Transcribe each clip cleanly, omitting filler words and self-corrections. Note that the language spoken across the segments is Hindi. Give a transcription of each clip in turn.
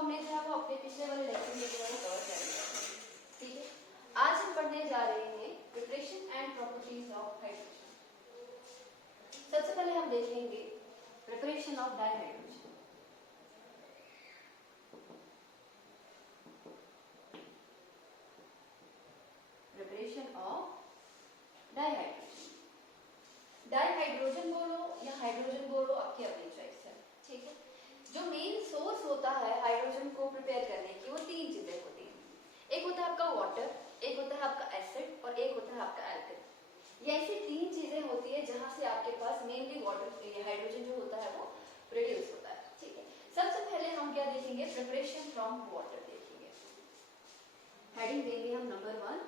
हमने जो है वो अपने पिछले वाले लेक्चर में जो है वो कवर कर लिया है, ठीक है। आज हम पढ़ने जा रहे हैं preparation and properties of hydrogen. सबसे पहले हम देखेंगे preparation of dihydrogen. Preparation of dihydrogen, dihydrogen बोलो या हाइड्रोजन बोलो, आपकी अपनी चॉइस है, ठीक है। जो मेन सोर्स होता है हाइड्रोजन को प्रिपेयर करने की वो तीन चीजें होती हैं। एक होता है आपका वाटर, एक होता है आपका एसिड और एक होता है आपका एल्कली। ये ऐसी तीन चीजें होती है जहां से आपके पास मेनली वाटर हाइड्रोजन जो होता है वो प्रोड्यूस होता है, ठीक है। सबसे पहले हम क्या देखेंगे, प्रिपरेशन फ्रॉम वाटर देखेंगे। हेडिंग देंगे हम number 1,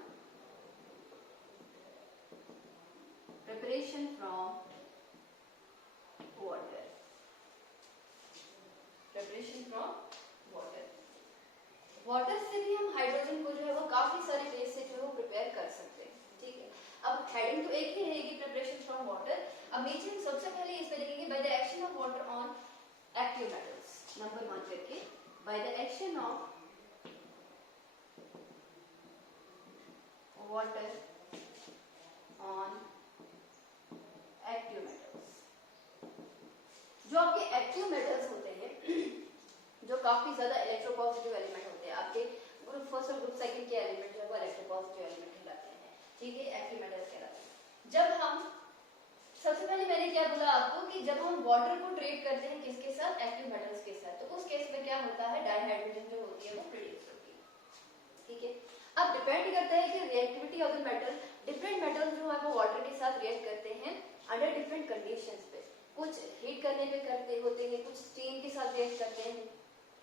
preparation from water. Preparation from water, water से भी हम हाइड्रोजन को जो है वो काफी सारे वेज से जो है वो प्रिपेयर कर सकते हैं, ठीक है। अब हेडिंग तो एक ही रहेगी, प्रिपरेशन फ्रॉम वाटर। अब नीचे हम सबसे पहले इस पे लिखेंगे by the action of water on active metals, number 1 करके, by the action of water on active metals. जो आपके एक्टिव मेटल्स होते हैं जो काफी ज्यादा इलेक्ट्रोपॉजिटिव एलिमेंट होते हैं, आपके ग्रुप फर्स्ट और ग्रुप सेकंड के एलिमेंट जो है वो इलेक्ट्रोपॉजिटिव एलिमेंट कहलाते हैं, ठीक है, एक्टिव मेटल्स कहलाते हैं। जब हम सबसे पहले मैंने क्या बोला आपको कि जब हम वाटर को ट्रीट करते हैं किसके साथ, एक्टिव मेटल्स के साथ, तो उस केस में क्या होता है, डाइहाइड्रोजन जो होती है वो प्रोड्यूस होती है, ठीक है। अब डिपेंड करता है कि reactivity of the metal, different metals जो है वो वाटर के साथ रिएक्ट करते हैं अंडर डिफरेंट कंडीशंस पे। कुछ हीट करने पे करते होते हैं, कुछ स्टीम के साथ रिएक्ट करते हैं,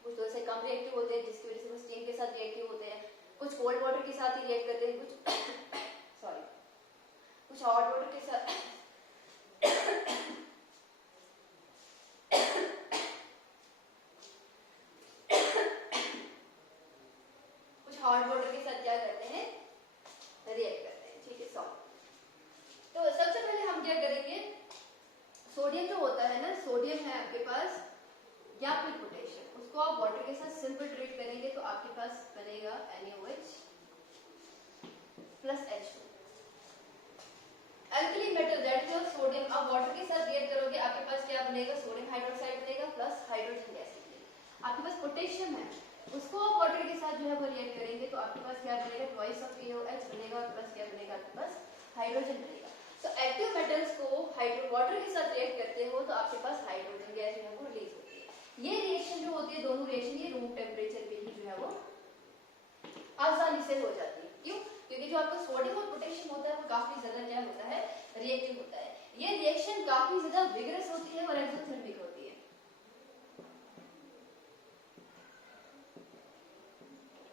कुछ तो ऐसे कम रिएक्टिव होते हैं जिसकी वजह से वो स्टीम के साथ रिएक्टिव होते हैं, कुछ कोल्ड वाटर के साथ ही रिएक्ट करते हैं, कुछ सॉरी कुछ हॉट वाटर के साथ कुछ हॉट वाटर के साथ क्या करते हैं, रिएक्ट करते हैं, ठीक है। सॉरी, तो सबसे पहले हम क्या करेंगे, सोडियम जो होता है ना, सोडियम है आपके पास या फिर पोटेशियम, उसको आप वाटर के साथ सिंपल ट्रीट करेंगे तो आपके पास बनेगा NaOH plus H2। Alkali metal that is your sodium, आप वाटर के साथ रिएक्ट करोगे आपके पास क्या बनेगा, सोडियम हाइड्रोक्साइड बनेगा प्लस हाइड्रोजन गैस बनेगी। आपके पास पोटेशियम है, उसको आप वाटर के साथ जो है वो रिएक्ट करेंगे तो आपके पास क्या बनेगा, ट्वाइस ऑफ KOH बनेगा और प्लस क्या बनेगा, आपके पास हाइड्रोजन बनेगा। तो एक्टिव मेटल्स को हाइड्रो वाटर के साथ रिएक्ट करते हो तो आपके पास हाइड्रोजन गैस जो है वो रिलीज होती है। ये रिएक्शन जो होती है, दोनों रिएक्शन ये रूम टेम्परेचर पे ही जो है वो आसानी से हो जाती है। क्यों? क्योंकि जो आपका सोडियम और पोटेशियम होता है वो काफी ज्यादा क्या होता है, रिएक्टिव होता है। ये रिएक्शन काफी ज्यादा विगरस होती है और एक्सोथर्मिक होती है,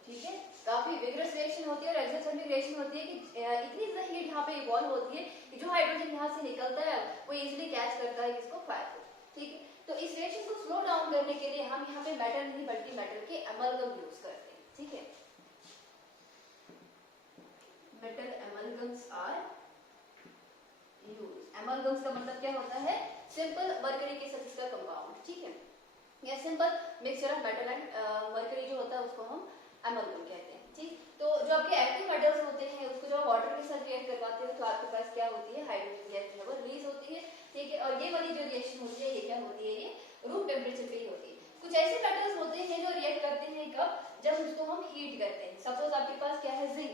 ठीक है। काफी विगरस रिएक्शन होती है और एक्सोथर्मिक रिएक्शन होती है कि इतनी ज्यादा हीट यहाँ पे इवॉल्व होती है कि जो हाइड्रोजन यहाँ से निकलता है वो इजीली कैच करता है इसको फायर को, ठीक है। तो इस रिएक्शन को स्लो डाउन करने के लिए हम यहाँ पे मेटल नहीं बल्कि मेटल के एमलगम यूज करते हैं, ठीक है। Metal amalgams are use. Amalgams का मतलब क्या होता है, सिंपल मरकरी के साथ इसका कंपाउंड, ठीक है, या simple mixture of metal and mercury जो होता है उसको हम एमलगम कहते हैं, ठीक। तो जो आपके एक्टिव मेटल्स होते हैं उसको जब वाटर के साथ रिएक्ट करवाते हो तो आपके पास क्या होती है, हाइड्रोजन गैस जो है वो रिलीज होती है, ठीक है। और ये वाली जो रिएक्शन होती है ये क्या होती है, ये रूम टेम्परेचर पे ही होती है। कुछ ऐसे मेटल्स होते हैं जो रिएक्ट करते हैं कब, जब उसको हम हीट करते हैं। सपोज आपके पास क्या है, जिंक,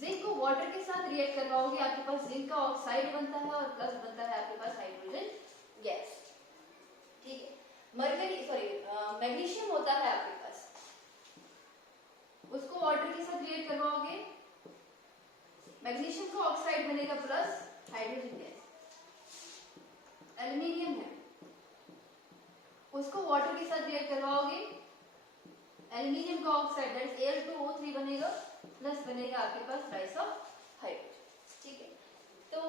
जिंक को वाटर के साथ रिएक्ट करवाओगे आपके पास जिंक का ऑक्साइड बनता है और प्लस बनता है आपके पास हाइड्रोजन गैस, ठीक है। मरकरी सॉरी मैग्नीशियम होता है आपके पास, उसको वाटर के साथ रिएक्ट करवाओगे, मैग्नीशियम का ऑक्साइड बनेगा प्लस हाइड्रोजन गैस। एल्युमिनियम है, उसको वाटर के साथ रिएक्ट करवाओगे, एल्युमिनियम का ऑक्साइड दैट इज Al2O3 बनेगा प्लस बनेगा आपके पास राइस ऑफ हाइड्रोजन, ठीक है। तो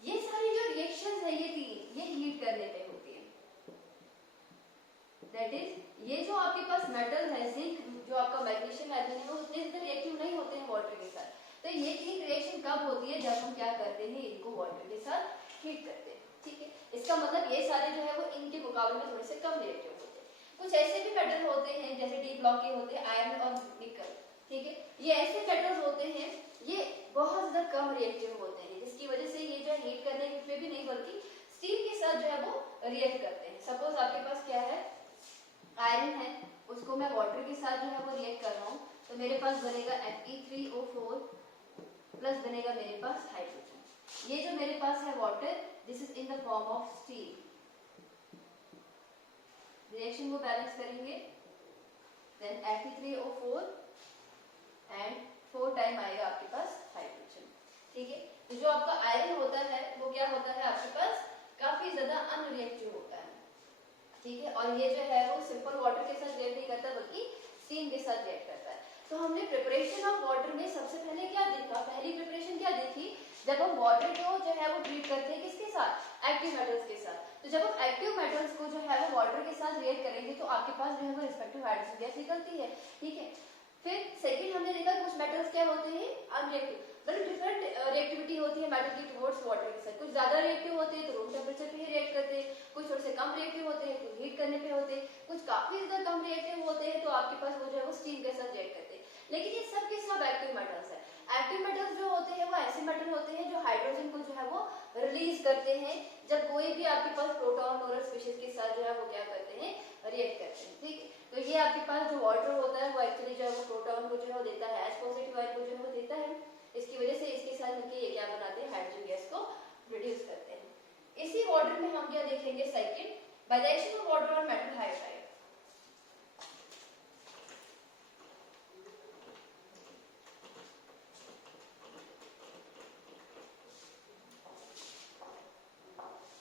ये सारी जो रिएक्शंस है ये तीन, ये हीट करने पे होती है। दैट इज ये जो आपके पास मेटल है, जिंक जो आपका मैग्नीशियम एल्युमिनियम है, उतने ज्यादा रिएक्टिव नहीं होते हैं वाटर के साथ। तो ये तीन रिएक्शन कब होती है, जब हम क्या करते हैं, इनको वाटर के साथ हीट करते हैं, ठीक है। इसका मतलब ये सारे जो है वो इनके मुकाबले में थोड़े से कम रिएक्टिव होते हैं। कुछ ऐसे भी मेटल होते हैं जैसे डी ब्लॉक के होते हैं आयरन और निकल, ठीक है, ये ऐसे मेटल्स होते हैं ये बहुत ज्यादा कम रिएक्टिव होते हैं, जिसकी वजह से ये जो हीट करने पे भी नहीं बल्कि स्टील के साथ जो है वो रिएक्ट करते हैं। सपोज आपके पास क्या है, आयरन है, उसको मैं वाटर के साथ जो है वो रिएक्ट कर रहा हूँ, तो मेरे पास बनेगा Fe3O4 प्लस बनेगा मेरे पास हाइड्रोजन। ये जो मेरे पास है water, this is in the form of steel. Reaction को बैलेंस करेंगे, देन Fe3O4 एंड 4 टाइम आएगा आपके पास हाइड्रोजन, ठीक है। तो जो आपका आयरन होता है वो क्या होता है आपके पास काफी ज्यादा अनरिएक्टिव होता है, ठीक है, और ये जो है वो सिंपल वाटर के साथ रिएक्ट नहीं करता बल्कि स्टीम के साथ रिएक्ट करता है। तो हमने प्रिपरेशन ऑफ वाटर में सबसे पहले क्या देखा, पहली प्रिपरेशन क्या देखी, जब हम वाटर को जो है वो ट्रीट करते हैं किसके साथ, एक्टिव मेटल्स के साथ। तो जब हम एक्टिव मेटल्स को जो है वो वाटर के साथ रिएक्ट करेंगे तो आपके पास जो है वो रिस्पेक्टिव हाइड्रोजन गैस निकलती है, ठीक है। फिर सेकंड हमने देखा कुछ मेटल्स क्या होते हैं अनरिएक्टिव, मतलब डिफरेंट रिएक्टिविटी होती है मेटल की टुवर्ड्स वाटर के साथ। कुछ ज्यादा रिएक्टिव होते हैं तो रूम टेम्परेचर पे ही रिएक्ट करते हैं, कुछ थोड़े से कम रिएक्टिव होते हैं तो हीट करने पे होते हैं, कुछ काफी ज्यादा कम रिएक्टिव होते हैं तो आपके पास वो जो है वो स्टीम के साथ रिएक्ट करते हैं। लेकिन ये सब के सब एक्टिव मेटल्स है। एक्टिव मेटल्स जो होते हैं वो ऐसे मेटल होते हैं जो हाइड्रोजन को जो है वो रिलीज करते हैं जब कोई भी आपके पास प्रोटॉन और स्पीशीज के साथ जो है वो क्या करते हैं रिएक्ट करते हैं, ठीक है। तो ये आपके पास जो वाटर होता है वो एक्चुअली जो है वो प्रोटॉन को जो है वो देता है, H पॉजिटिव आयन को जो है वो देता है, इसकी वजह से इसके साथ मिलकर ये क्या बनाते हैं हाइड्रोजन गैस को प्रोड्यूस करते हैं। इसी वाटर में हम क्या देखेंगे second, by the action of water on metal hydride.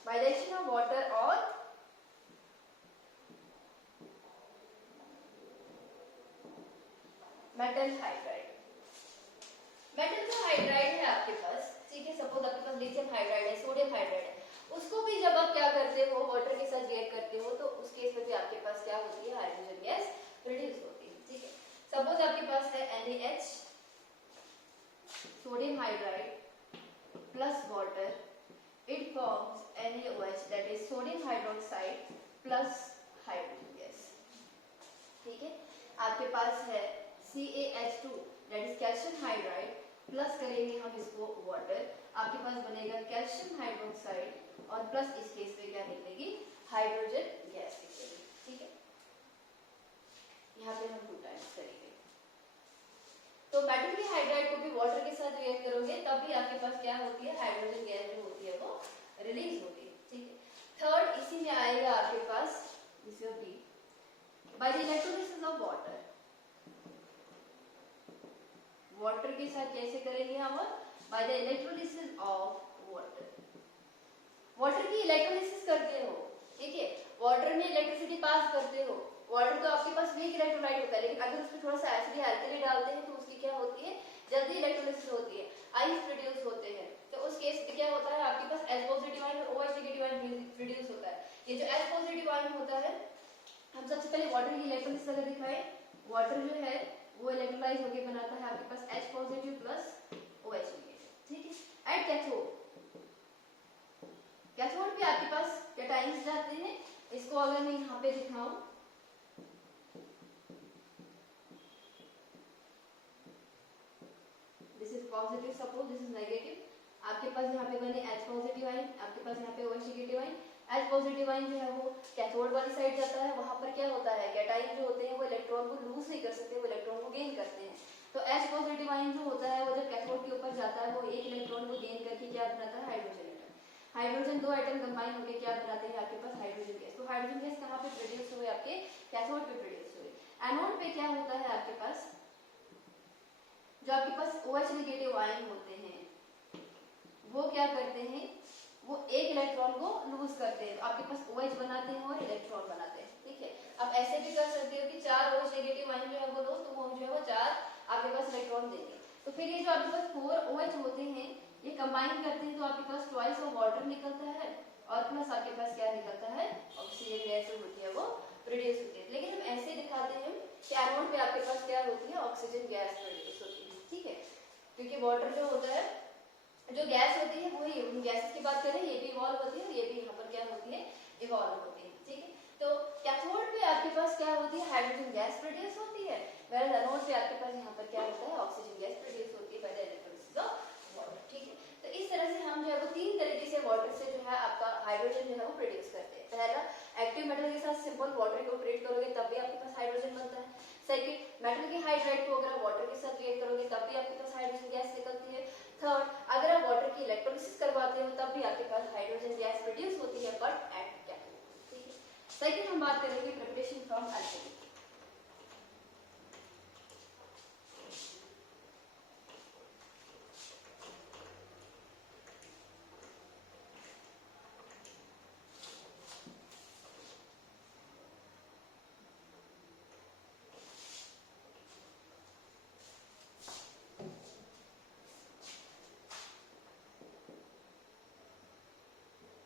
By the action of water और मेटल हाइड्राइड। मेटल का हाइड्राइड है आपके पास, ठीक है, सपोज आपके पास लिथियम हाइड्राइड है, सोडियम हाइड्राइड है, उसको भी जब आप क्या करते हो वाटर के साथ रिएक्ट करते हो तो उस केस में भी आपके पास क्या होती है हाइड्रोजन गैस प्रोड्यूस होती है, ठीक है। सपोज आपके पास है NaH sodium hydride plus water, it forms NaOH that is sodium hydroxide plus hydrogen gas, ठीक है। आपके पास है CaH2 that is calcium hydride plus करेंगे हम इसको वाटर, आपके पास बनेगा कैल्शियम हाइड्रोक्साइड और प्लस इस केस में क्या निकलेगी हाइड्रोजन गैस निकलेगी, ठीक है। यहाँ पे हम 2 टाइम्स करेंगे। तो मेटल के हाइड्राइड को भी वाटर के साथ रिएक्ट करोगे तब भी आपके पास क्या होती है हाइड्रोजन गैस जो होती है वो रिलीज होती है, ठीक है। थर्ड इसी में आएगा आपके पास this will be by the electrolysis of water. Water के साथ कैसे करेंगे हम, by the electrolysis of water. Water की इलेक्ट्रोलिसिस करते हो, ठीक है, वाटर में इलेक्ट्रिसिटी पास करते हो, वाटर तो आपके पास वीक इलेक्ट्रोलाइट होता है, लेकिन अगर उसमें थोड़ा सा एसिड या अल्कली डालते हैं तो उसकी क्या होती है जल्दी इलेक्ट्रोलिसिस होती है, आइस प्रोड्यूस होते हैं। तो उस केस में क्या होता है आपके पास H पॉजिटिव आयन और OH नेगेटिव आयन प्रोड्यूस होता है। ये जो H पॉजिटिव आयन होता है, हम सबसे पहले वाटर की इलेक्ट्रोलिसिस अगर दिखाएं, वाटर जो है वो इलेक्ट्रोलाइज होके बनाता है आपके पास H positive plus OH negative, ठीक है। एट कैथोड, कैथोड पे आपके पास कैटाइंस जाते हैं, इसको अगर मैं यहाँ पे दिखाऊं this is positive, suppose this is negative, आपके पास यहाँ पे बने H पॉजिटिव आयन, आपके पास यहाँ पे OH negative ion. H positive ion जो है वो कैथोड वाली साइड जाता है, वहां पर क्या होता है कैटाइन जो होते हैं वो इलेक्ट्रॉन को लूज नहीं कर सकते, वो इलेक्ट्रॉन को गेन करते हैं। तो H पॉजिटिव आयन जो होता है वो जब कैथोड के ऊपर जाता है वो एक इलेक्ट्रॉन को गेन करके क्या बनाता है hydrogen atom. Hydrogen 2 atom combine होकर क्या बनाते हैं आपके पास हाइड्रोजन गैस। तो हाइड्रोजन गैस कहाँ पे प्रोड्यूस हुए आपके कैथोड पे प्रोड्यूस हुए। एनोड पे क्या होता है आपके पास, जो आपके पास OH नेगेटिव आयन होते हैं वो क्या करते हैं वो एक इलेक्ट्रॉन को लूज करते हैं, तो आपके पास OH बनाते हैं और इलेक्ट्रॉन बनाते हैं, ठीक है। आप ऐसे भी कर सकते हो कि 4 OH नेगेटिव आयन जो है वो लो तो वो जो है वो 4 आपके पास इलेक्ट्रॉन देंगे। तो फिर ये जो आपके पास 4 OH होते हैं ये कंबाइन करते हैं तो आपके पास ट्वाइस ऑफ वाटर निकलता है और प्लस आपके पास क्या निकलता है ऑक्सीजन गैस जो होती है वो प्रोड्यूस होती है। लेकिन हम ऐसे दिखाते हैं कि एनोड पे आपके पास क्या होती है ऑक्सीजन गैस प्रोड्यूस होती है, ठीक है, क्योंकि वाटर जो होता है जो गैस होती है वही, हम गैसेस की बात करें ये भी इवॉल्व होती है और ये भी यहाँ पर क्या होती है इवॉल्व होती है, ठीक है। तो कैथोड पे पे आपके पास क्या होती है, हाइड्रोजन गैस प्रोड्यूस होती है, whereas एनोड पे आपके पास यहाँ पर क्या होता है, ऑक्सीजन गैस प्रोड्यूस होती है bye the electrolysis of water. ठीक है, तो इस तरह से हम जो है वो तीन तरीके से वाटर से जो है आपका हाइड्रोजन जो है वो प्रोड्यूस करते हैं। पहला, एक्टिव मेटल के साथ सिंपल वाटर को ऑपरेट करोगे तब भी आपके पास हाइड्रोजन बनता है। सेकंड, मेटल के हाइड्राइड को अगर वाटर के साथ रिएक्ट करोगे तब भी आपके पास हाइड्रोजन गैस निकलती है। थर्ड, अगर आप वाटर की इलेक्ट्रोलिसिस करवाते हो तब भी आपके पास हाइड्रोजन गैस प्रोड्यूस होती है, बट एट कैथोड। ठीक है, सेकंड हम बात करेंगे preparation from alkali.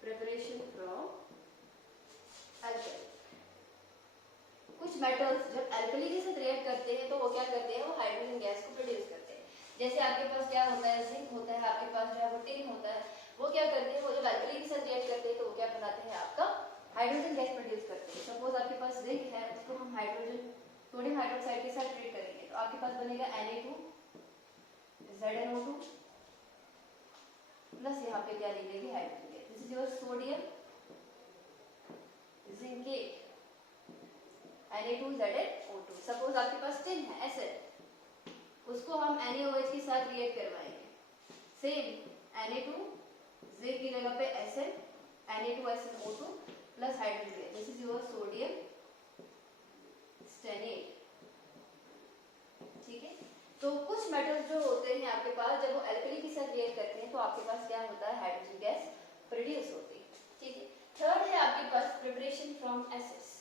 Preparation from alkali. कुछ मेटल्स जब अल्कली के साथ रिएक्ट करते हैं तो वो क्या करते हैं, वो हाइड्रोजन गैस को प्रोड्यूस करते हैं। जैसे आपके पास क्या होता है, जिंक होता है, आपके पास जो है वो टिन होता है, वो क्या करते हैं, वो जब अल्कली के साथ रिएक्ट करते हैं तो वो क्या बनाते हैं, आपका हाइड्रोजन गैस प्रोड्यूस करते हैं। सपोज आपके पास जिंक है, उसको हम हाइड्रोजन सोडियम हाइड्रोक्साइड के साथ ट्रीट करेंगे तो आपके पास बनेगा Na2 ZnO2 प्लस यहाँ पे क्या लिखेंगे, hydrogen gas. This is your sodium zincate Na2ZnO2। Suppose आपके पास टिन है, एसिड, उसको हम NaOH के साथ रिएक्ट करवाएंगे, सेम Na2 जिंक की जगह पे acid Na2SnO2 plus hydrogen gas. This is your sodium stannate. ठीक है, तो कुछ मेटल्स जो होते हैं आपके पास जब वो अल्कली के साथ रिएक्ट करते हैं तो आपके पास क्या होता है, हाइड्रोजन गैस प्रोड्यूस होती है। ठीक है, थर्ड है आपके पास प्रिपरेशन फ्रॉम एसिड्स।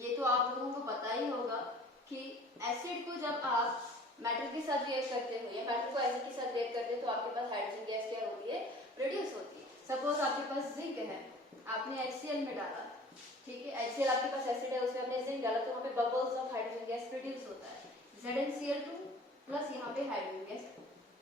ये तो आप लोगों को पता ही होगा कि एसिड को जब आप मेटल के साथ रिएक्ट करते हो या मेटल को एसिड के साथ रिएक्ट करते हो तो आपके पास हाइड्रोजन गैस क्या होती है, प्रोड्यूस होती है। सपोज आपके पास जिंक है, आपने HCl में डाला, ठीक है, HCl आपके पास एसिड है, उसमें आपने जिंक डाला तो वहाँ पे bubbles of hydrogen gas produce होता है, ZnCl2 प्लस यहाँ पे हाइड्रोजन गैस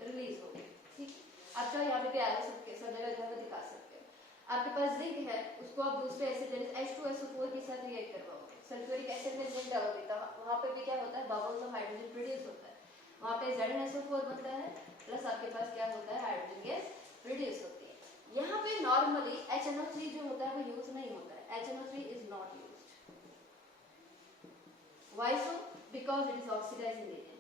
रिलीज होगी। ठीक, आप चाहे यहाँ पे भी आगे सब जगह जो है दिखा सकते हो। आपके पास जिंक है, उसको आप दूसरे एसिड H2SO4 के साथ रिएक्ट करवाओगे, सल्फ्यूरिक एसिड में जिंक डालोगे तो वहाँ पे भी क्या होता है, बबल्स ऑफ हाइड्रोजन प्रोड्यूस होता है, वहाँ पे ZnSO4 बनता है प्लस आपके पास क्या होता है, हाइड्रोजन गैस प्रोड्यूस होती है। यहाँ पे नॉर्मली HNO3 जो होता है वो यूज नहीं होता है, HNO3 is not used. Why so? Because it is oxidizing agent.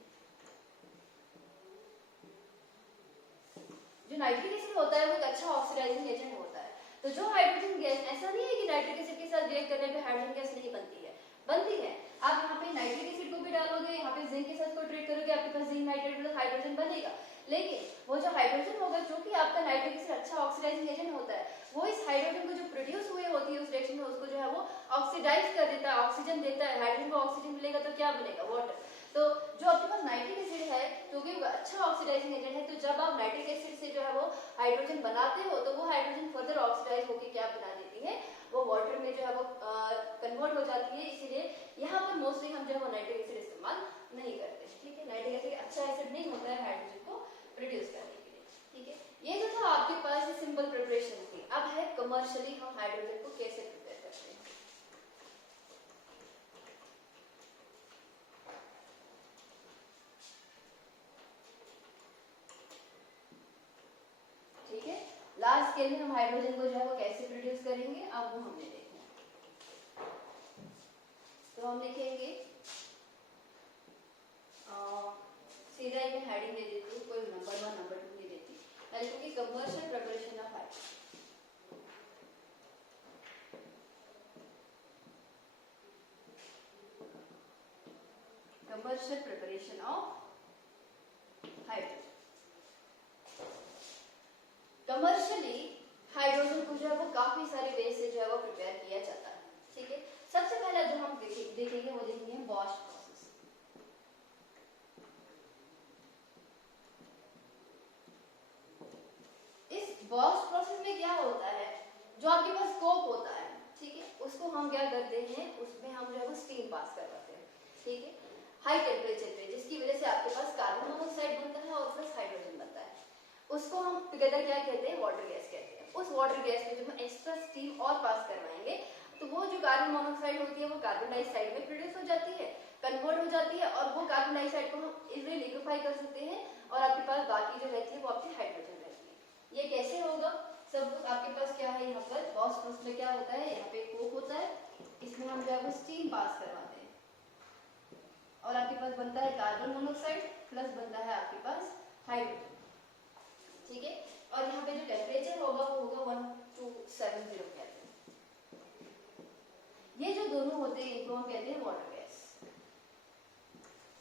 जो नाइट्रिक एसिड होता है वो एक अच्छा ऑक्सीडाइजिंग एजेंट होता है। तो जो हाइड्रोजन गैस, ऐसा नहीं है कि नाइट्रिक एसिड के साथ रिएक्ट करने पे हाइड्रोजन गैस नहीं बनती है, बनती है। आप यहाँ पे नाइट्रिक एसिड को भी डालोगे, यहाँ पे जिंक के साथ को ट्रीट करोगे, आपके पास जिंक नाइट्रेट प्लस हाइड्रोजन बनेगा। लेकिन वो जो हाइड्रोजन होगा, क्योंकि आपका नाइट्रिक एसिड अच्छा ऑक्सीडाइजिंग एजेंट होता है, वो इस हाइड्रोजन को जो प्रोड्यूस हुई होती है उस रिएक्शन में उसको जो है वो ऑक्सीडाइज कर देता है, ऑक्सीजन देता है। हाइड्रोजन को ऑक्सीजन मिलेगा तो क्या बनेगा, वाटर। तो जो आपके पास नाइट्रिक एसिड है, क्योंकि वो अच्छा ऑक्सीडाइजिंग एजेंट है, तो जब आप नाइट्रिक एसिड से जो है वो हाइड्रोजन बनाते हो तो वो हाइड्रोजन फर्दर ऑक्सीडाइज होकर क्या बना देती है, वो वाटर में जो है वो कन्वर्ट हो जाती है। इसीलिए यहाँ पर मोस्टली हम जो है वो नाइट्रिक एसिड इस्तेमाल नहीं करते। ठीक है, नाइट्रिक एसिड अच्छा एसिड नहीं होता है हाइड्रोजन को प्रोड्यूस करने के लिए। ठीक है, ये जो था आपके पास सिंपल प्रिपरेशन थी। अब है कमर्शियली हम हाइड्रोजन को कैसे प्रिपेयर करते हैं। ठीक है, लार्ज स्केल में हम हाइड्रोजन को जो है वो कैसे प्रोड्यूस करेंगे, अब वो हमने देखना। तो हम लिखेंगे, सीधा मैं हेडिंग दे देती हूँ, कोई नंबर 1 नंबर 2 नहीं देती, मैं लिखूंगी commercial preparation of hydrogen. Commercial preparation of hydrogen. Commercially hydrogen को जो है वो काफी सारे वे से जो है वो प्रिपेयर किया जाता है। ठीक है, सबसे पहला जो हम देखेंगे वो देखेंगे बॉश प्रोसेस। इस बॉश प्रोसेस में क्या होता है, जो आपके पास कोक होता है, ठीक है, उसको हम क्या करते हैं, उसमें हम जो है वो स्टीम पास करवाते हैं। ठीक है, हाई टेम्परेचर पे, जिसकी वजह से आपके पास कार्बन मोनोऑक्साइड बनता है और प्लस हाइड्रोजन बनता है। उसको हम टुगेदर क्या कहते हैं, वाटर गैस कहते हैं। उस वाटर गैस में जब हम एक्स्ट्रा स्टीम और पास करवाएंगे तो वो जो कार्बन मोनोऑक्साइड होती है वो कार्बन डाइऑक्साइड में प्रोड्यूस हो जाती है, कन्वर्ट हो जाती है, और वो कार्बन डाइऑक्साइड को हम इजीली लिक्विफाई कर सकते हैं और आपके पास बाकी जो रहती है वो आपकी हाइड्रोजन रहती है। ये कैसे होगा? सब आपके पास क्या है, यहाँ पर गॉस प्रोसेस में क्या होता है, यहाँ पे कोक होता है, इसमें हम जो है वो स्टीम पास करवाते हैं और आपके पास बनता है कार्बन मोनोऑक्साइड प्लस बनता है आपके पास हाइड्रोजन, ठीक है। और यहाँ पे जो टेम्परेचर होगा वो होगा 1270 केल्विन। ये जो दोनों होते हैं इनको हम कहते हैं वाटर गैस।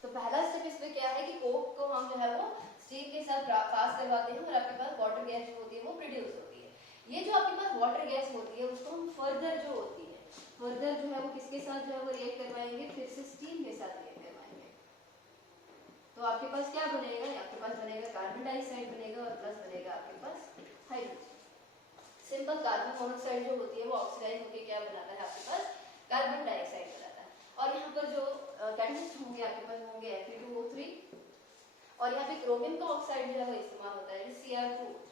तो पहला स्टेप इसमें क्या है कि कोक को हम जो है वो स्टीम के साथ पास करवाते हैं और आपके पास वाटर गैस जो होती है वो प्रोड्यूस होती है। ये जो आपके पास वाटर गैस होती है उसको हम फर्दर जो होती है फर्दर जो है वो किसके साथ जो है वो रिएक्ट करवाएंगे, फिर से स्टीम के साथ रिएक्ट करवाएंगे। तो आपके पास क्या बनेगा, आपके पास बनेगा कार्बन डाइऑक्साइड बनेगा और प्लस बनेगा आपके पास हाइड्रोजन। सिंपल कार्बन मोनोऑक्साइड जो होती है वो ऑक्सीडाइज होकर क्या बनाता है आपके पास कार्बन डाइऑक्साइड बनाता है। और यहाँ पर जो कैटलिस्ट होंगे आपके पास होंगे Fe2O3 और यहाँ पे क्रोमियम का ऑक्साइड जो है वो इस्तेमाल होता है Cr2O3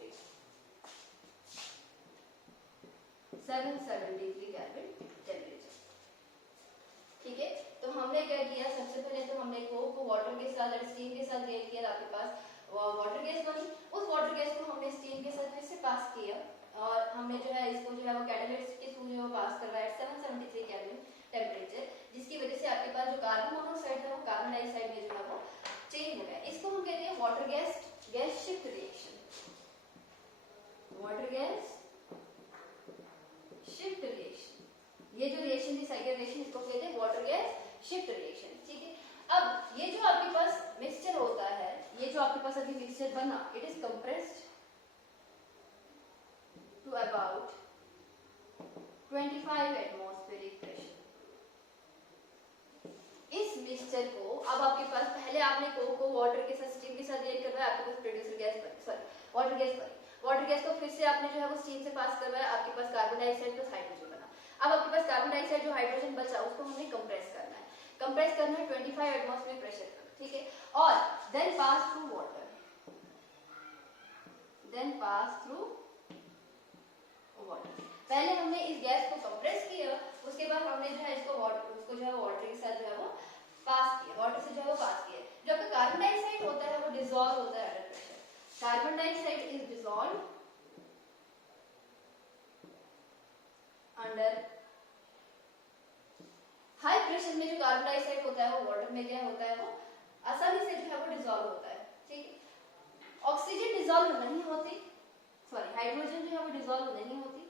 773 केल्विन टेम्परेचर, ठीक है। तो हमने क्या किया, सबसे पहले तो हमने कोक को वाटर के साथ और स्टीम के साथ रिएक्ट किया, आपके पास वाटर गैस बनी। उस वाटर गैस को हमने स्टीम के साथ फिर से पास किया और हमने जो है इसको जो है वो कैटलिस्ट के थ्रू जो है पास करवाया 773 केल्विन टेम्परेचर, जिसकी वजह से आपके पास जो कार्बन मोनोऑक्साइड है वो कार्बन डाइऑक्साइड में जो है वो चेंज हो गया। इसको हम कहते हैं water gas shift reaction, water gas shift reaction. ये जो रिएक्शन थी साइकिल रिएक्शन, इसको कहते हैं वाटर गैस शिफ्ट रिएक्शन, ठीक है। अब ये जो आपके पास मिक्सचर होता है, ये जो आपके पास अभी मिक्सचर बना, it is compressed to about 25 atmospheric pressure. इस मिक्सचर को अब आपके पास पहले आपने कोक को वाटर के साथ स्टीम के साथ रिएक्ट करवाया, आपके पास प्रोड्यूसर गैस बनी, सॉरी वाटर गैस बनी। वाटर गैस को फिर से आपने जो है वो स्टीम से पास करवाया, आपके पास कार्बन डाइऑक्साइड प्लस हाइड्रोजन बना। अब आपके पास कार्बन डाइऑक्साइड जो हाइड्रोजन बचा उसको हमने कंप्रेस करना है, कंप्रेस करना है 25 एटमॉस्फेरिक प्रेशर पर, ठीक है। और then pass through water, then pass through water. पहले हमने इस गैस को कंप्रेस किया, उसके बाद हमने जो है उसको जो है वाटर के साथ जो है वो पास किया, वाटर से जो है वो पास किया। जो आपका कार्बन डाइऑक्साइड होता है वो डिसॉल्व होता है under pressure. Carbon dioxide is dissolve under high pressure में। जो कार्बन डाइऑक्साइड होता है वो वाटर में क्या होता है, वो आसानी से जो है वो डिसॉल्व होता है, ठीक है। ऑक्सीजन डिसॉल्व नहीं होती, सॉरी हाइड्रोजन जो है वो डिसॉल्व नहीं होती,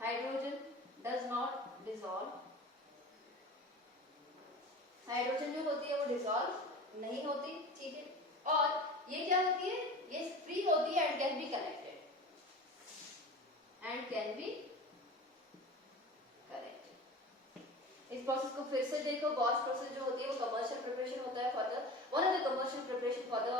hydrogen does not dissolve, hydrogen जो होती है वो डिसॉल्व नहीं होती, ठीक है। और ये क्या होती है, ये फ्री होती है and can be connected, and can be connected. इस प्रोसेस को फिर से देखो, गॉस प्रोसेस जो होती है वो कमर्शियल प्रिपरेशन होता है for the one of the commercial preparation for the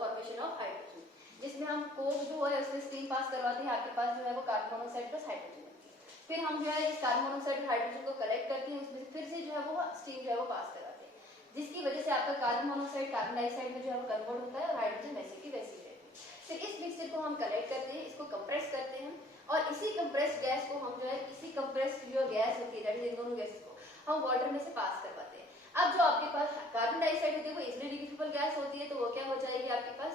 formation of hydrogen, जिसमें हम कोक जो है उसमें स्टीम पास करवाते हैं, आपके पास जो है वो कार्बन मोनोऑक्साइड प्लस हाइड्रोजन बनती है। फिर हम जो है इस कार्बन मोनोऑक्साइड और हाइड्रोजन को कलेक्ट करते हैं, उसमें फिर से जो है वो स्टीम जो है वो पास करवाते हैं, जिसकी वजह से आपका कार्बन मोनोऑक्साइड कार्बन डाइऑक्साइड में जो है वो कन्वर्ट होता है और हाइड्रोजन वैसे की वैसी रहती है। फिर इस मिक्सचर को हम कलेक्ट करते हैं, इसको कंप्रेस करते हैं और इसी कंप्रेस्ड गैस को हम जो है इसी कंप्रेस्ड जो गैस होती है इन दोनों गैसेस को हम वाटर में से पास करवाते हैं। अब जो आपके पास कार्बन डाइऑक्साइड होती है वो इजीली लिक्विडेबल गैस होती है, तो वो क्या हो जाएगी आपके पास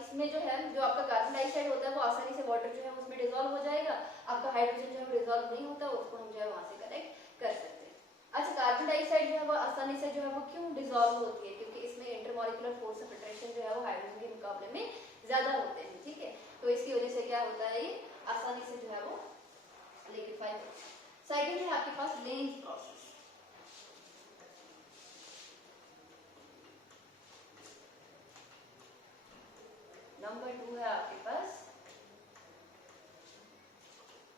इसमें जो है जो आपका कार्बन डाइऑक्साइड होता है वो आसानी से वाटर जो है उसमें डिसॉल्व हो जाएगा। आपका हाइड्रोजन जो है वो डिसॉल्व नहीं होता, उसको हम जो है वहां से कलेक्ट कर सकते हैं। अच्छा, कार्बन डाइऑक्साइड जो है वो आसानी से जो है वो क्यों डिसॉल्व होती है, क्योंकि इसमें इंटरमॉलिक्यूलर फोर्स ऑफ अट्रैक्शन जो है वो हाइड्रोजन के मुकाबले में ज्यादा होते हैं, ठीक है। तो इसकी वजह से क्या होता है, ये आसानी से जो है वो लिक्विफाई होता है। सेकंड है आपके पास लेंज प्रोसेस। नंबर 2 है आपके पास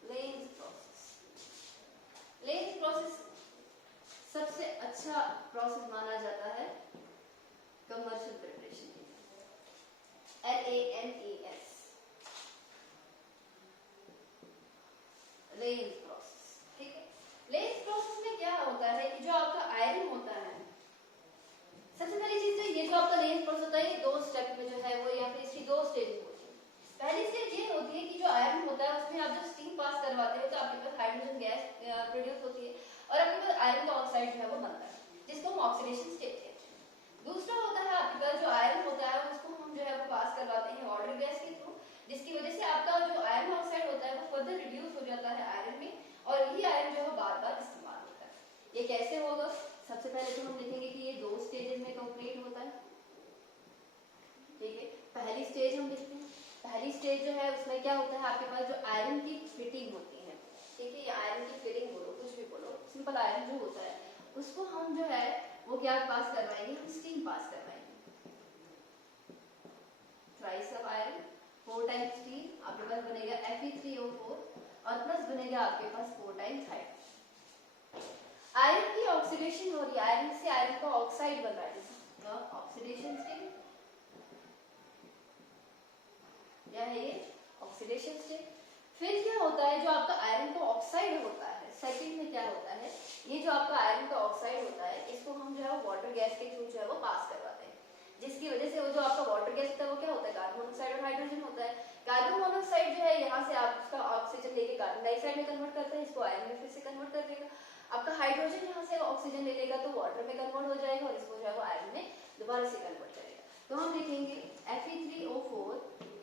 लेंज प्रोसेस। लेंज प्रोसेस सबसे अच्छा प्रोसेस माना जाता है कमर्शियल प्रिपरेशन के लिए, LANES, लेंज प्रोसेस, ठीक है। लेंज प्रोसेस में क्या होता है कि जो आपका आयरन होता है, सबसे पहली चीज तो ये जो आपका लेंज प्रोसेस होता है ये 2 स्टेप में जो है वो, या फिर इसकी 2 स्टेज होती है। पहली स्टेज ये होती है कि जो आयरन होता करवाते हैं तो आपके पास हाइड्रोजन गैस प्रोड्यूस होती है और आपके पास आयरन का ऑक्साइड जो है वो बनता है, जिसको हम ऑक्सीडेशन स्टेट कहते हैं। दूसरा होता है आपके पास जो आयरन होता है उसको हम जो है वो पास करवाते हैं वाटर गैस के थ्रू, जिसकी वजह से आपका जो आयरन ऑक्साइड होता है वो फर्दर रिड्यूस हो जाता है आयरन में और यही आयरन जो है बार बार इस्तेमाल होता है। ये कैसे होगा? सबसे पहले तो हम लिखेंगे कि ये 2 स्टेजेस में कंप्लीट होता है। ठीक है, पहली स्टेज हम लिखते हैं। पहली स्टेज जो है उसमें क्या होता है, आपके पास जो आयरन की फिटिंग होती है, ठीक है, ये आयरन की फिटिंग बोलो कुछ भी बोलो, सिंपल आयरन जो होता है उसको हम जो है वो क्या पास करवाएंगे, हम स्टीम पास करवाएंगे। Thrice of iron 4 times steam, आपके पास बनेगा Fe3O4 और प्लस बनेगा आपके पास 4 टाइम्स हाइड्रोजन। आयरन की ऑक्सीडेशन हो रही है, आयरन से आयरन का ऑक्साइड बन रहा है, ऑक्सीडेशन स्टेट क्या है ये, ऑक्सीडेशन स्टेट। फिर क्या होता है, जो आपका आयरन का ऑक्साइड होता है, सेकंड में क्या होता है, ये जो आपका आयरन का ऑक्साइड होता है इसको हम जो है वो वाटर गैस के थ्रू जो है वो पास करवाते हैं, जिसकी वजह से वो जो आपका वाटर गैस होता है वो क्या होता है, कार्बन मोनोऑक्साइड और हाइड्रोजन होता है। कार्बन मोनोऑक्साइड जो है यहाँ से आपका ऑक्सीजन लेके कार्बन डाइऑक्साइड में कन्वर्ट करता है, इसको आयरन में फिर से कन्वर्ट कर देगा। आपका हाइड्रोजन यहाँ से ऑक्सीजन ले लेगा तो वाटर में कन्वर्ट हो जाएगा और इसको जो है वो आयरन में दोबारा से कन्वर्ट करेगा। तो हम लिखेंगे Fe3O4,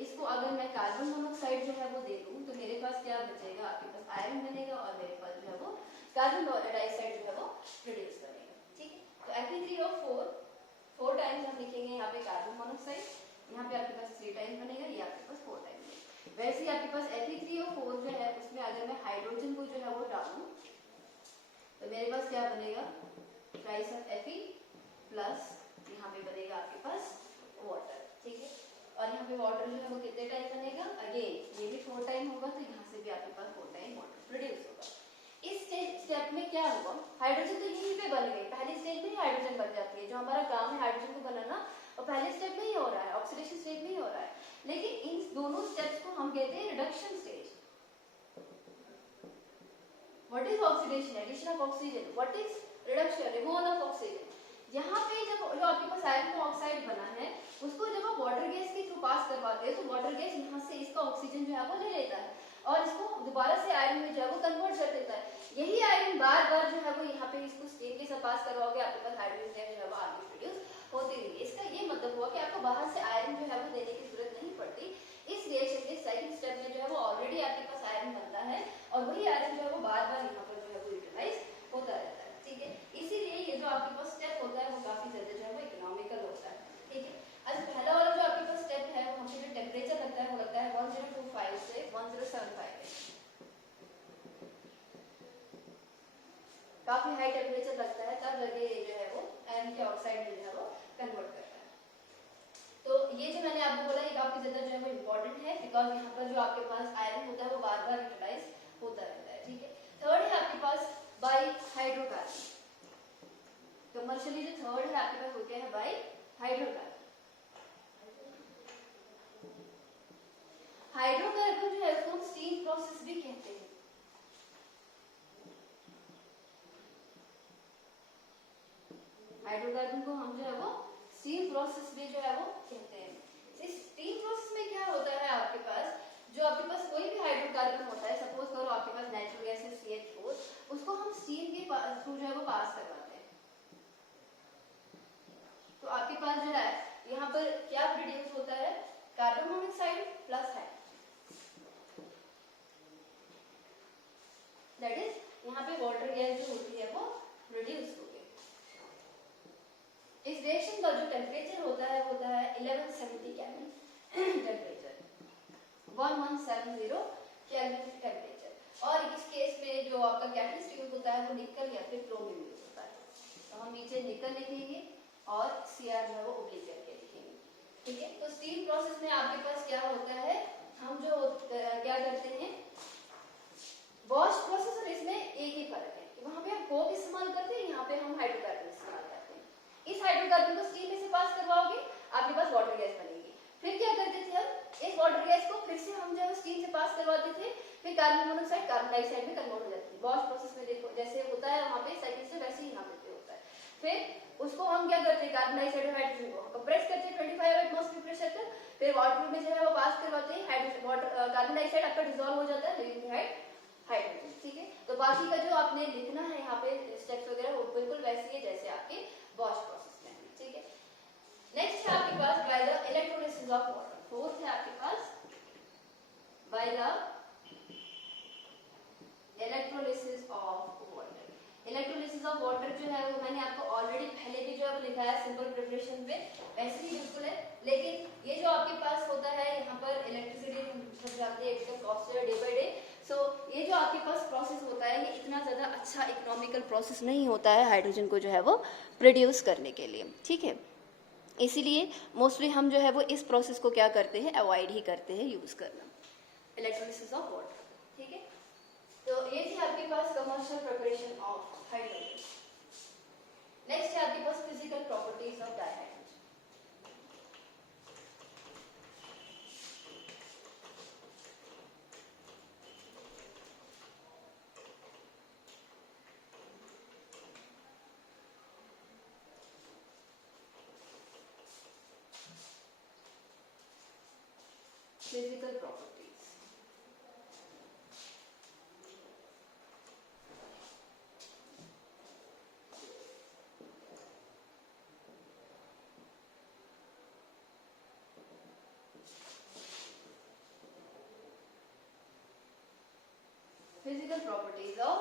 इसको अगर मैं कार्बन मोनोऑक्साइड जो है वो दे दूं तो मेरे पास क्या बचेगा, आपके पास आयरन बनेगा और मेरे पास जो है वो कार्बन डाइऑक्साइड जो है वो प्रोड्यूस करेगा। ठीक है, तो Fe3O4 4 टाइम्स हम लिखेंगे यहाँ पे कार्बन मोनोऑक्साइड, यहाँ पे आपके पास 3 टाइम्स बनेगा, ये आपके पास 4 टाइम्स बनेगा। वैसे ही आपके पास Fe3O4 जो है उसमें अगर मैं हाइड्रोजन को जो है वो डालूं तो मेरे पास क्या बनेगा, ट्राइस ऑफ Fe प्लस यहाँ पे बनेगा आपके पास वाटर। ठीक है, और यहाँ पे वाटर जो है वो कितने टाइम बनेगा, अगेन ये भी 4 टाइम होगा तो यहाँ से भी आपके पास 4 टाइम वाटर प्रोड्यूस होगा। इस स्टेप में क्या होगा, हाइड्रोजन तो यहीं पे बन गई, पहली स्टेज में ही हाइड्रोजन बन जाती है, जो हमारा काम है हाइड्रोजन को बनाना और पहले स्टेप में ही हो रहा है, ऑक्सीडेशन स्टेज में ही हो रहा है। लेकिन इन दोनों स्टेप्स को हम कहते हैं reduction stage. What is oxidation, addition of oxygen, what is reduction, removal of oxygen. यहाँ पे जब जो आपके पास आयरन का ऑक्साइड बना है उसको जब आप वाटर गैस के थ्रू पास करवाते हैं तो वाटर गैस यहाँ से इसका ऑक्सीजन जो है वो ले लेता है और इसको दोबारा से आयरन में जो है वो कन्वर्ट कर देता है। यही आयरन बार बार जो है वो यहाँ पे इसको स्टीम के साथ पास करवाओगे, आपके पास हाइड्रोजन गैस जो है वो आगे प्रोड्यूस होती रही। इसका ये मतलब हुआ कि आपको बाहर से आयरन जो है वो देने की जरूरत नहीं पड़ती। इस रिएक्शन के सेकंड स्टेप में जो है वो ऑलरेडी आपके पास आयरन बनता है और वही आयरन जो है वो बार बार यहाँ पर जो है वो यूटिलाइज होता रहता है। ठीक है, इसीलिए ये जो आपके पास स्टेप होता है वो काफी ज्यादा जो है वो इकोनॉमिकल होता है। ठीक है, आज पहला वाला जो आपके पास स्टेप है वहाँ पे जो टेम्परेचर लगता है वो लगता है 1025 से 1075 काफी हाई टेम्परेचर लगता है, तब लगे जो है वो आयरन के ऑक्साइड में जो है वो कन्वर्ट करता है। तो ये जो मैंने आपको बोला ये काफी ज्यादा जो है वो इम्पोर्टेंट है, बिकॉज यहाँ पर जो आपके पास आयरन होता है वो बार बार यूटिलाइज होता रहता है। ठीक है, थर्ड है आपके पास बाई हाइड्रोकार्बन। कमर्शियली जो थर्ड है आपके पास वो क्या है, बाई हाइड्रोकार्बन। हाइड्रोकार्बन जो है उसको हम स्टीम प्रोसेस भी कहते हैं। हाइड्रोकार्बन को हम जो है वो स्टीम प्रोसेस भी जो है वो कहते हैं। इस स्टीम प्रोसेस में क्या होता है, आपके पास जो आपके पास कोई भी हाइड्रोकार्बन होता है, सपोज करो आपके पास नेचुरल गैस है CH4, उसको हम स्टीम के थ्रू जो है वो पास करवाते हैं। तो आपके पास जो है यहाँ पर क्या प्रोड्यूस होता है, carbon monoxide plus hydrogen, that is यहाँ पे वाटर गैस जो होती है वो प्रोड्यूस होगी। इस रिएक्शन का जो टेम्परेचर होता है 1170 केल्विन टेम्परेचर, 1170 केल्विन टेम्परेचर। और इस केस में जो आपका कैटलिस्ट यूज होता है वो निकल या फिर क्रोमियम यूज होता है। तो हम नीचे निकल लिखेंगे और Cr जो है वो ओब्लिक करके लिखेंगे। ठीक है, तो स्टीम प्रोसेस में आपके पास क्या होता है, हम जो क्या करते हैं, वॉश प्रोसेस और इसमें एक ही फर्क है कि वहां पे हम कोक इस्तेमाल करते हैं, यहाँ पे हम हाइड्रोकार्बन इस्तेमाल करते हैं। इस हाइड्रोकार्बन को स्टीम में से पास करवाओगे आपके पास वाटर गैस बनेगी। फिर क्या करते थे हम, इस वाटर गैस को फिर से हम जब स्टीम से पास करवाते थे, फिर कार्बन मोनोऑक्साइड कार्बन डाइऑक्साइड में कन्वर्ट हो जाती है। वॉश प्रोसेस में देखो जैसे होता है वहां पे सेकंड से, वैसे ही यहाँ पे होता है। फिर उसको हम क्या करते हैं, कार्बन डाइऑक्साइड और हाइड्रोजन को कंप्रेस करते हैं 25 एटमॉस्फेयर प्रेशर तक, फिर वाटर में जो है वो पास करवाते हैं, हाइड्रोजन वाटर कार्बन डाइऑक्साइड आपका डिसॉल्व हो जाता है, हाइड्रोजन, ठीक है। तो बाकी का जो आपने लिखना है यहाँ पे स्टेप्स वगैरह वो बिल्कुल वैसे ही है जैसे आपके बॉश प्रोसेस में, ठीक है। नेक्स्ट है आपके पास by the electrolysis of water. Fourth है आपके पास by the electrolysis of water. Electrolysis of water जो है वो मैंने आपको ऑलरेडी पहले भी जो है वो लिखा है सिंपल प्रिपरेशन पे, वैसे ही बिल्कुल है। लेकिन ये जो आपके पास होता है यहाँ पर इलेक्ट्रिसिटी सब जानते हैं एकदम कॉस्ट है डे बाय डे। सो ये जो आपके पास प्रोसेस होता है ये इतना ज़्यादा अच्छा इकोनॉमिकल प्रोसेस नहीं होता है हाइड्रोजन को जो है वो प्रोड्यूस करने के लिए, ठीक है। इसीलिए मोस्टली हम जो है वो इस प्रोसेस को क्या करते हैं, अवॉइड ही करते हैं यूज़ करना, इलेक्ट्रोलिसिस ऑफ वाटर, ठीक है। तो ये थी आपके पास commercial preparation of hydrogen. Next है आपके पास physical properties of dihydrogen. Physical properties, physical properties of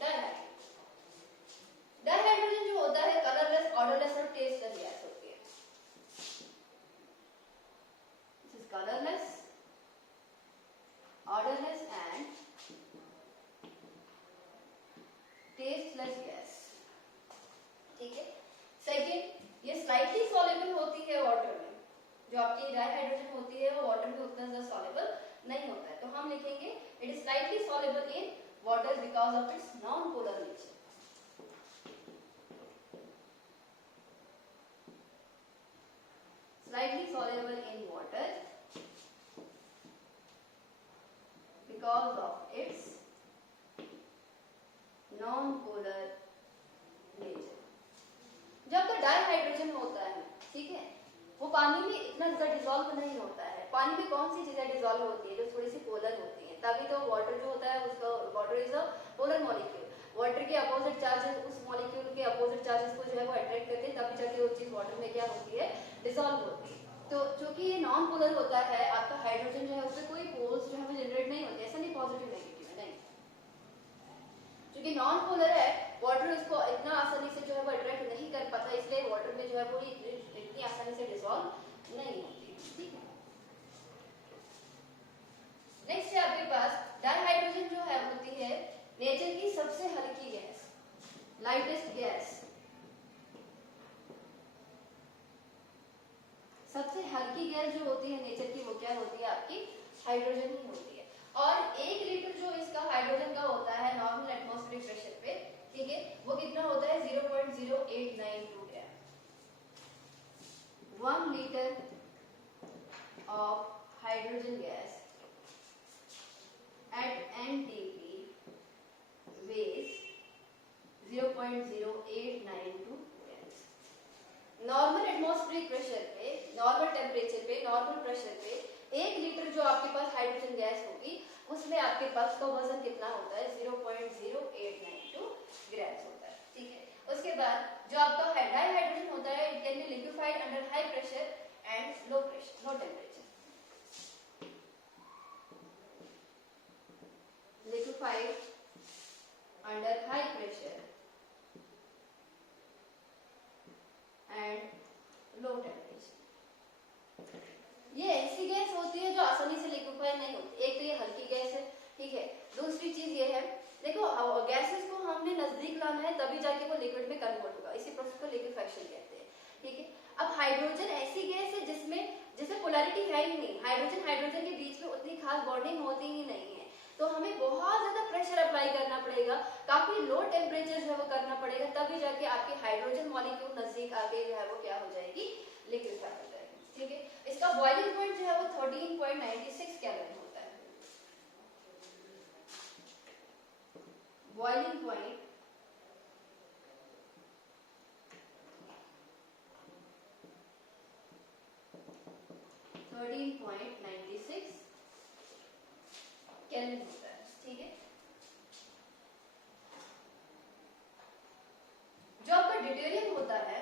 dihydrogen. Dihydrogen जो होता है कलरलेस, ऑडरलेस और टेस्टलेस गैस होती है। This is colourless, odourless and tasteless gas, ठीक है। सेकंड, ये स्लाइटली सॉल्युबल होती है वाटर में। जो आपकी डायहाइड्रोजन होती है वो वाटर में उतना ज्यादा सॉल्युबल नहीं होता है, तो हम लिखेंगे it is slightly soluble in water because of its non polar nature. Slightly soluble in water because of its non-polar nature। जब तो डाइहाइड्रोजन होता है, ठीक है, वो पानी में इतना ज्यादा डिसॉल्व नहीं होता है। पानी में कौन सी चीजें डिसॉल्व होती है, जो थोड़ी सी पोलर होती है, तभी तो वाटर जो होता है उसका, water is a polar molecule. Water के अपोजिट चार्जेस उस मॉलिक्यूल के अपोजिट चार्जेस को जो है वो अट्रैक्ट करते हैं, तभी जाके वो चीज वाटर में क्या होती है, डिसॉल्व होती है। तो चूंकि ये नॉन पोलर होता है, आपका हाइड्रोजन जो है उसमें कोई पोल्स जो है वो जनरेट नहीं होते, ऐसा नहीं पॉजिटिव नेगेटिव है, नहीं। क्योंकि नॉन पोलर है, वाटर इसको इतना आसानी से जो है वो अट्रैक्ट नहीं कर पाता, इसलिए वाटर में जो है वो इतनी आसानी से डिसॉल्व नहीं होती, ठीक है। नेक्स्ट है आपके पास डाइहाइड्रोजन जो है होती है नेचर की सबसे हल्की गैस, लाइटेस्ट गैस। सबसे हल्की गैस जो होती है नेचर की वो क्या होती है, आपकी हाइड्रोजन ही होती है। और 1 लीटर जो इसका हाइड्रोजन का होता है नॉर्मल एटमॉस्फेरिक प्रेशर पे, ठीक है, वो कितना होता है 0.0892 ग्राम। 1 litre of hydrogen gas at NTP weighs 0.0892 grams। Normal atmospheric pressure पे, नॉर्मल टेम्परेचर पे, नॉर्मल प्रेशर पे 1 लीटर जो आपके पास हाइड्रोजन गैस होगी उसमें आपके पास का वजन कितना होता है, 0.0892 ग्राम्स होता है, ठीक है। उसके बाद जो आपका डाइहाइड्रोजन होता है, it can be liquefied under high pressure and low pressure, low temperature. Liquefied under high pressure and low temperature। ये ऐसी गैस होती है जो आसानी से लिक्विफाई नहीं होती। एक तो ये हल्की गैस है, ठीक है। दूसरी चीज ये है, देखो गैसेस को हमने नजदीक लाना है तभी जाके वो लिक्विड में कन्वर्ट होगा, इसी प्रोसेस को लिक्विफेक्शन कहते हैं, ठीक है। अब हाइड्रोजन ऐसी गैस है जिसमें पोलैरिटी है ही नहीं, हाइड्रोजन हाइड्रोजन के बीच में उतनी खास बॉन्डिंग होती ही नहीं है, तो हमें बहुत ज्यादा प्रेशर अप्लाई करना पड़ेगा, काफी लो टेम्परेचर जो है वो करना पड़ेगा, तभी जाके आपकी हाइड्रोजन मॉलिक्यूल नजदीक आके जो है वो क्या हो जाएगी, लिक्विफाई हो जाएगी, ठीक है। इसका बॉइलिंग पॉइंट जो है वो 13.96 केल्विन होता है। बॉइलिंग पॉइंट 13.96 केल्विन होता है, ठीक है। ड्यूटेरियम होता है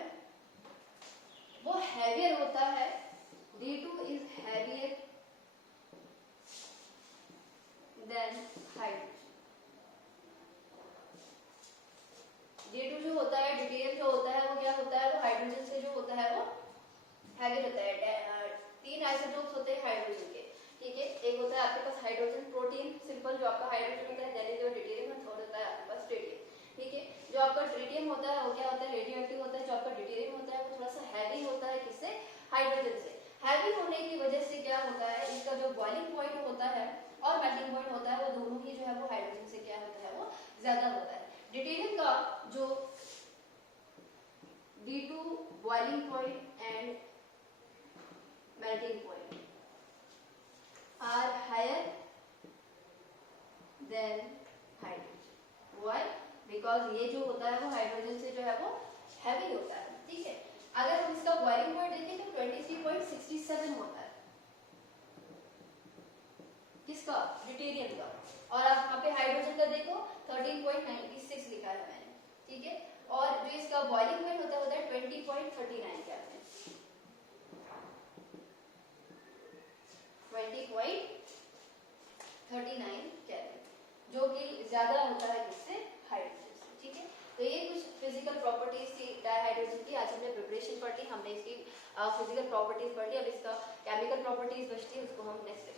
वो हैवियर होता है, D2 is heavier than hydrogen. D2 जो होता है, ड्यूटेरियम जो होता है वो क्या होता है, वो हाइड्रोजन से जो होता है वो हैवियर होता है। 3 आइसोटोप्स होते हैं हाइड्रोजन के, ठीक है। एक होता है आपके पास हाइड्रोजन प्रोटीन सिंपल जो आपका हाइड्रोजन होता है, देन इज योर ड्यूटेरियम, और थर्ड होता है आपके पास ट्रिटियम, ठीक है। जो आपका ट्रिटियम होता है वो क्या होता है, रेडियो एक्टिव होता है। जो आपका ड्यूटेरियम होता है वो थोड़ा सा हैवी होता है, किससे, हाइड्रोजन से। हैवी होने की वजह से क्या होता है, इसका जो बॉइलिंग पॉइंट होता है और मेल्टिंग पॉइंट होता है वो दोनों ही जो है वो हाइड्रोजन से क्या होता है, वो ज्यादा होता है। ड्यूटेरियम का जो D2 boiling point and melting point are higher than hydrogen. Why? Because ये जो होता है वो हाइड्रोजन से जो है वो हैवी होता है, ठीक है। अगर हम इसका बॉइलिंग पॉइंट देखें तो 23.67 होता है, किसका, ड्यूटेरियम का। और आप यहाँ पे हाइड्रोजन का देखो 13.96 लिखा है मैंने, ठीक है। और जो इसका बॉइलिंग पॉइंट होता है 20.39 के आते हैं, 20.39 केल्विन, जो कि ज्यादा होता है किससे, हाइड्रोजन से, ठीक है। तो ये कुछ फिजिकल प्रॉपर्टीज थी डाइहाइड्रोजन की। आज हमने प्रिपरेशन पढ़ ली, हमने इसकी फिजिकल प्रॉपर्टीज पढ़ ली। अब इसका केमिकल प्रॉपर्टीज बचती है, उसको हम नेक्स्ट